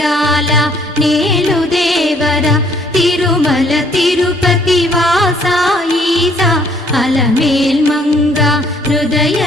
జరగాల నేలు దేవర తిరుమల తిరుపతి వాస ఈస అలమేల్ మంగ హృదయ